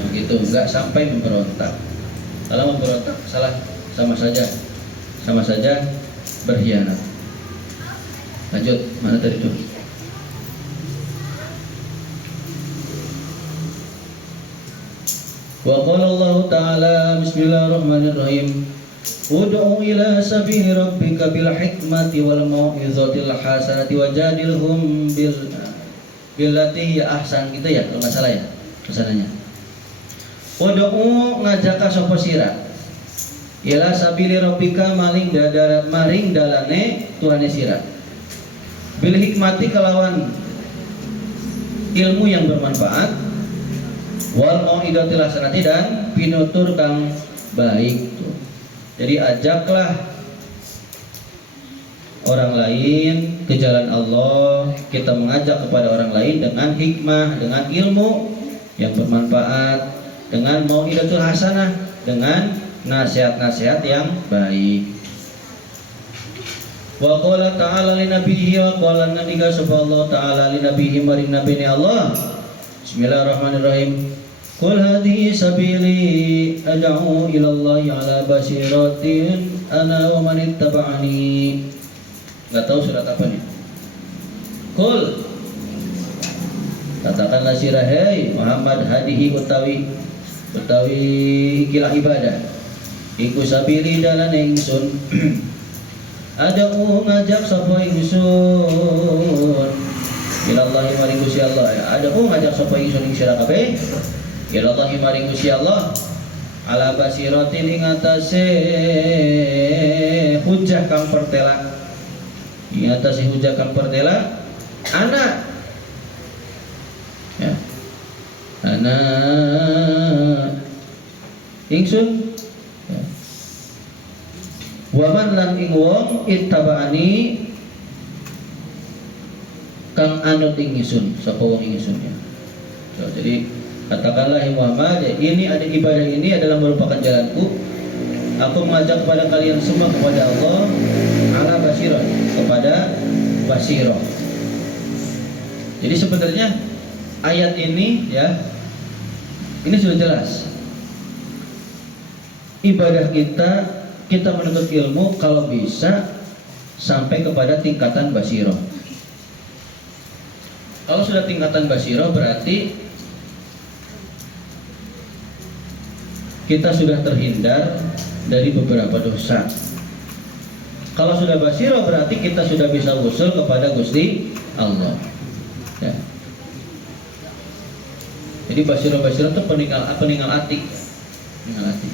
Nah, gitu, nggak sampai memberontak. Kalau memberontak salah, sama saja berkhianat. Lanjut, mana tadi itu? Wa qala Allah Ta'ala, bismillahirrahmanirrahim, ud'u ila sabili rabbika bil hikmati wal mau'izatil hasanati wajadilhum billati hiya ahsan, gitu ya kalau nggak salah ya pesanannya. Ud'u ngajaka sapa sira ila sabili rabbika maring dalane turane sira bil hikmati kelawan ilmu yang bermanfaat wal mau'izatil hasanati dan pinutur kang baik. Jadi ajaklah orang lain ke jalan Allah, kita mengajak kepada orang lain dengan hikmah, dengan ilmu yang bermanfaat, dengan mau'idatul hasanah, dengan nasihat-nasihat yang baik. Wa qala ta'ala li nabiyhi wa qala nabiga subhanahu ta'ala li nabiyhi maring nabiyyi Allah. Bismillahirrahmanirrahim. Qul hadhihi sabili ad'u ila Allah ala basiratin ana wa man ittaba'ani. Enggak tahu surat apa nih. Qul, katakanlah sirah hai Muhammad hadihi utawi ikilah ibadah iku sabili dalan ingsun ad'u ngajak sapa ingsun ilallahi maring Gusti Allah. Ad'u ngajak sapa ingsun ing sira kabeh ilallahi maring Gusti Allah ala basiratin ing atase hujjah kang pertela, ing atase hujjah kang pertela ana ya ana ingsun ya. Waman lan ing wong ittaba'ani kang anut ing ingsun sapa wong ingsun ya. So, jadi katakanlah Muhammad, ini ada ibadah ini adalah merupakan jalanku. Aku mengajak kepada kalian semua kepada Allah ala basirah, kepada basirah. Jadi sebenarnya ayat ini ya, ini sudah jelas. Ibadah kita menuntut ilmu kalau bisa sampai kepada tingkatan basirah. Kalau sudah tingkatan basirah berarti kita sudah terhindar dari beberapa dosa. Kalau sudah basirah berarti kita sudah bisa usul kepada Gusti Allah. Ya. Jadi basirah itu peninggal hati. Peninggal hati.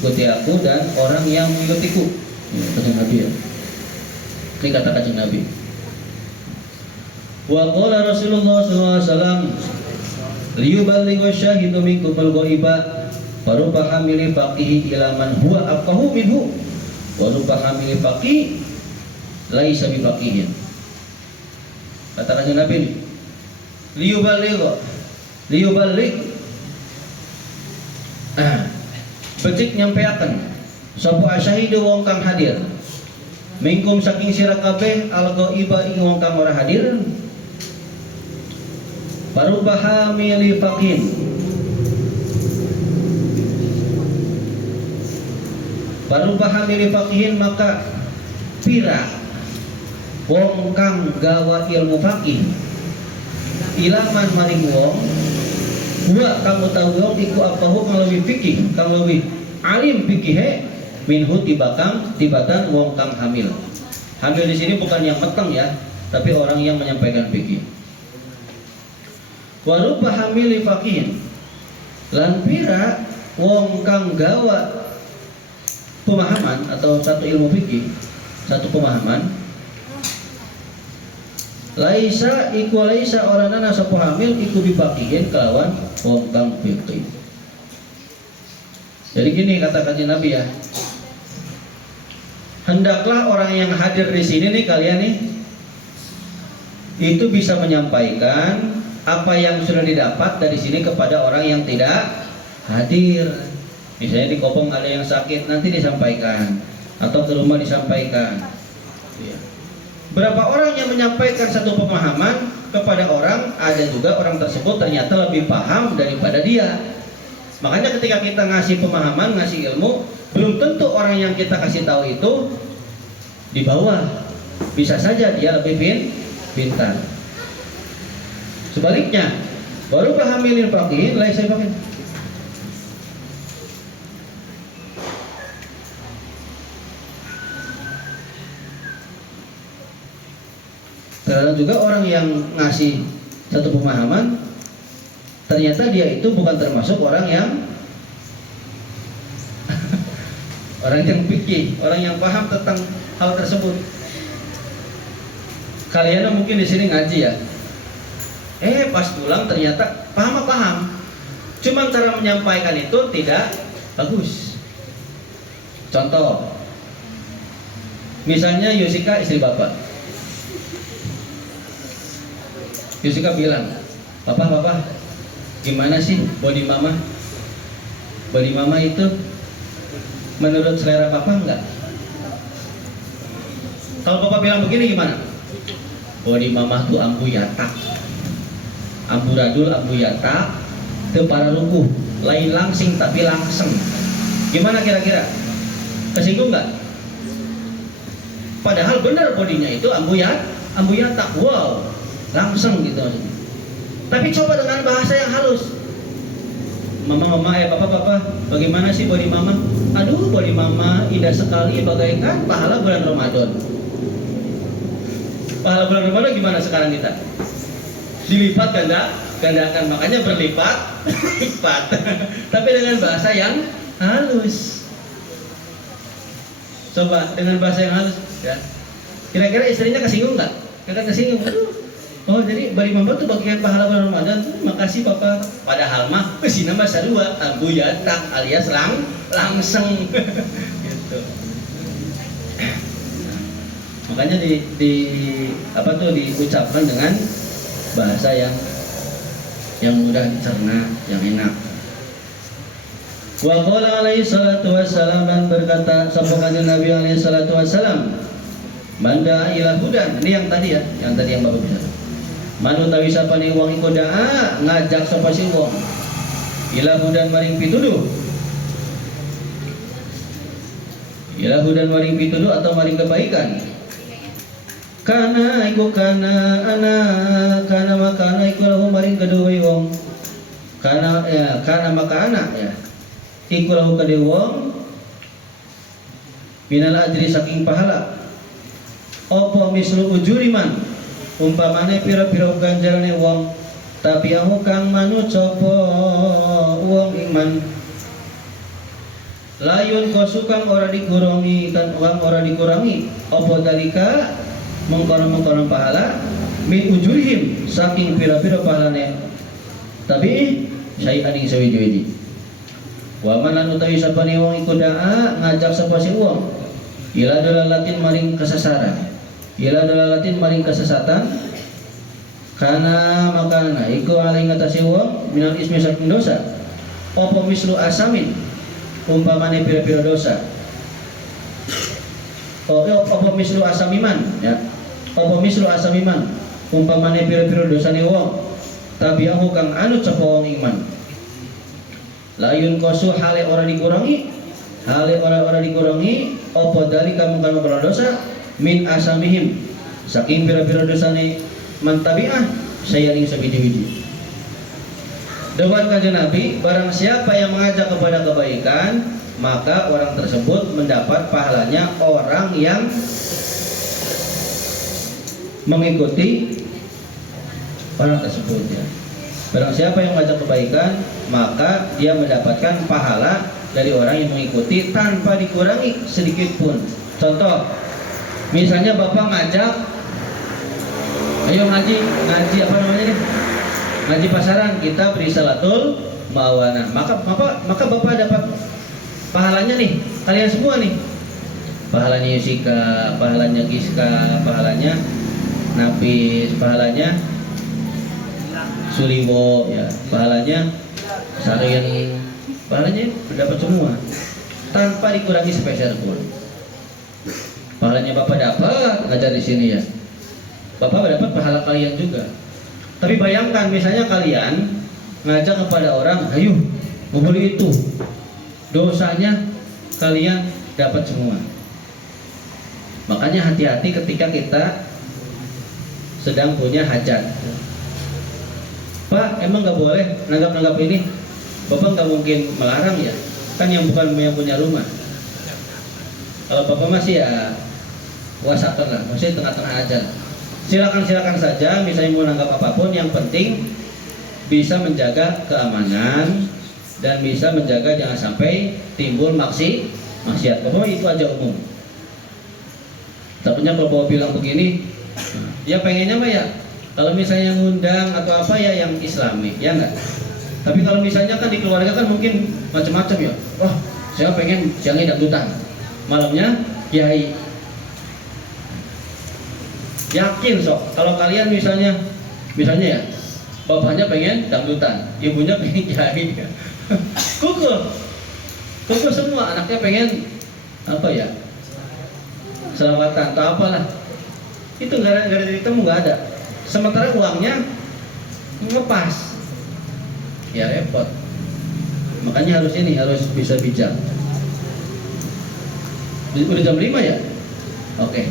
Ikuti aku dan orang yang mengikutiku. Kata Nabi ya. Ini kata Kanjeng Nabi. Wa qala Rasulullah sallallahu alaihi wasallam liyuballighu syahidu minkum al-ghaiba wa rubba hamili faqihi ila man huwa afqahu minhu wa rubba hamili faqih laisa bi faqihin. Kata Kanjeng Nabi ini liyuballigh becik nyampeaken sapa syahidu wong kang hadir minkum saking sira kabeh al-ghaiba ing wong kang ora hadir parubaha mili faqin parubaha mili faqihin maka pira wong kang gawa ilmu faqih ilaman maring wong gua kang utawi wong iku apahu kang leuwih fikih kang leuwih alim fikihe minhu tibatan wong kang hamil. Hamil di sini bukan yang meteng ya, tapi orang yang menyampaikan fikih. Wa rubba hamili faqihin lan pira wong kang gawa pemahaman atau satu ilmu fikih, satu pemahaman laisa orangana sapa hamil iku bifaqihin kelawan wong kang fikih. Jadi gini kata Kanjeng Nabi ya, hendaklah orang yang hadir di sini nih kalian nih itu bisa menyampaikan apa yang sudah didapat dari sini kepada orang yang tidak hadir. Misalnya di Kopong ada yang sakit, nanti disampaikan atau ke rumah disampaikan. Berapa orang yang menyampaikan satu pemahaman kepada orang, ada juga orang tersebut ternyata lebih paham daripada dia. Makanya ketika kita ngasih pemahaman, ngasih ilmu, belum tentu orang yang kita kasih tahu itu di bawah. Bisa saja dia lebih pintar. Sebaliknya, baru pahamilin faqihin laisa faqih. Terkadang juga orang yang ngasih satu pemahaman, ternyata dia itu bukan termasuk orang yang orang yang fikih, orang yang paham tentang hal tersebut. Kalian mungkin di sini ngaji ya, pas pulang ternyata paham, cuman cara menyampaikan itu tidak bagus. Contoh, Misalnya Yusika istri bapak. Yusika bilang, Papa, gimana sih body mama? Body mama itu menurut selera papa enggak? Kalau papa bilang begini gimana? Body mama tuh ambu yatak, amburadul, ambu yatak, teu para lukuh, lain langsing tapi langseng. Gimana kira-kira? Kesinggung nggak? Padahal benar bodinya itu ambu yatak, wow, langseng gitu. Tapi coba dengan bahasa yang halus. Mama, papa, bagaimana sih body mama? Aduh, body mama indah sekali bagaikan pahala bulan Ramadan. Pahala bulan Ramadan gimana sekarang kita? Dilipat gandakan, makanya berlipat, lipat. Tapi dengan bahasa yang halus. Coba dengan bahasa yang halus, ya. Kira-kira istrinya kesinggung nggak? Kira kesinggung. Aduh. Oh, jadi bari mama tuh bagian pahala bulan Ramadan tuh, makasih papa. Padahal mah sih nama sarua ambu yatak alias langseng. Gitu. Makanya diucapkan dengan bahasa yang mudah dicerna, yang enak. Wa qala alaihi salatu wassalam, dan berkata sahabat Nabi alaihi salatu wassalam, manda ila hudan. Ini yang tadi yang Bapak bicara. Manu tawi sapane wong iku daa ngajak sapa si wong ila hudan maring pituduh. Ila hudan maring pituduh atau maring kebaikan. Kana makana iku lahu maring kedua wong. Kana maka anak ya. Iku lahu kedua wong minal ajri saking pahala. Opo mislu ujuriman umpamane pira-pira ganjarane wong tapi aku kang manut sapa wong iman layun kosukang ora dikurangi kan orang ora dikurangi apa dalika mengkono-mengkono pahala min ujurihim saking pira-pira pahalane tapi saya aning sawiji-wiji wa man utawi sapane wong iku daa ngajak sapa si wong ila dalalatin maring kesesaran ila dalalatin maring kesesatan kana makana iku alih ngatasi wong minal ismi saking dosa apa mislu asamin umpamane pira-pira dosa apa mislu asamiman ya apa mislu asamiman umpamane pira-pira dosane wong tabiahu kang anut sapa wong iman layun kosu hale ora dikurangi apa dari kamu kalau dosa min asamihim saking pira-pira dosane mantabi'ah saya ning sabidi-bidi. Dengan kanjeng Nabi, barang siapa yang mengajak kepada kebaikan, maka orang tersebut mendapat pahalanya orang yang mengikuti orang tersebut ya. Barang siapa yang mengajak kebaikan, maka dia mendapatkan pahala dari orang yang mengikuti tanpa dikurangi sedikit pun. Contoh, misalnya Bapak ngajak, ayo ngaji apa namanya nih? Ngaji pasaran, kita beri salatul mawana. Maka Bapak dapat pahalanya nih, kalian semua nih. Pahalanya Yusika, pahalanya Giska, pahalanya Nafis, pahalanya Suliwo, ya, pahalanya Sarin, pahalanya dapat semua tanpa dikurangi sepeser pun. Pahalanya Bapak dapat ngajar di sini ya. Bapak dapat pahala kalian juga. Tapi bayangkan misalnya kalian ngajak kepada orang, ayo mau beli itu, dosanya kalian dapat semua. Makanya hati-hati ketika kita sedang punya hajat. Pak, emang nggak boleh nanggap ini? Bapak nggak mungkin melarang ya, kan yang bukan yang punya rumah. Kalau Bapak masih ya wasakan lah, maksudnya tengah-tengah aja. Silakan saja, misalnya mau nanggap apapun, yang penting bisa menjaga keamanan dan bisa menjaga jangan sampai timbul maksiat. Bapak itu aja umum. Takutnya kalau Bapak bilang begini, ya pengennya mah ya kalau misalnya ngundang atau apa ya yang Islami, ya enggak. Tapi kalau misalnya kan di keluarga kan mungkin macam-macam ya. Wah, saya pengen siangnya dangdutan, malamnya kiai. Yakin sok. Kalau kalian misalnya ya, bapaknya pengen dangdutan, ibunya pengen jahit, kukur semua, anaknya pengen apa ya, selawatan atau apalah, itu nggak ada ditemu, nggak ada. Sementara uangnya ngepas, ya repot. Makanya harus bisa bijak. Udah jam 5 ya? Oke.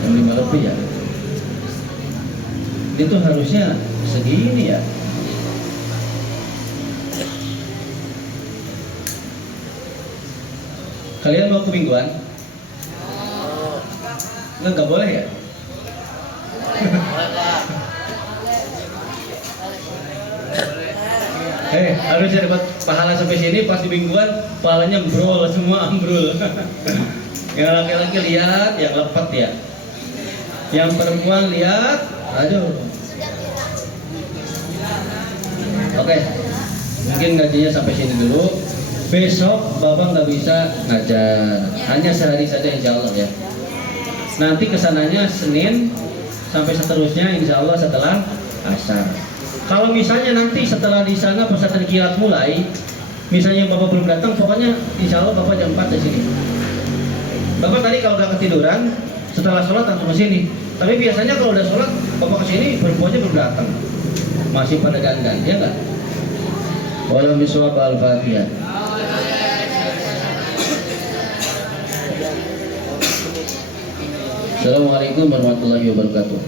Jam 5 lebih ya. Itu harusnya segini ya. Kalian mau ke mingguan? Enggak boleh ya? Harusnya dapat pahala sampai sini, pas di mingguan pahalanya ambrol, semua ambrol. Yang laki-laki lihat, yang lepet ya. Yang perempuan lihat, aduh. Oke, mungkin gajinya sampai sini dulu. Besok Bapak nggak bisa ngajar, hanya sehari saja insya Allah ya. Nanti kesananya Senin sampai seterusnya insya Allah setelah asar. Kalau misalnya nanti setelah di sana pesantren kilat mulai, misalnya Bapak belum datang, pokoknya insya Allah Bapak jam 4 di sini. Bapak tadi kalau udah ketiduran, setelah sholat langsung ke sini. Tapi biasanya kalau udah sholat, Bapak ke sini, perempuannya belum datang, masih pada dandan, ya nggak? Walau miswab al-fatihah. Assalamualaikum warahmatullahi wabarakatuh.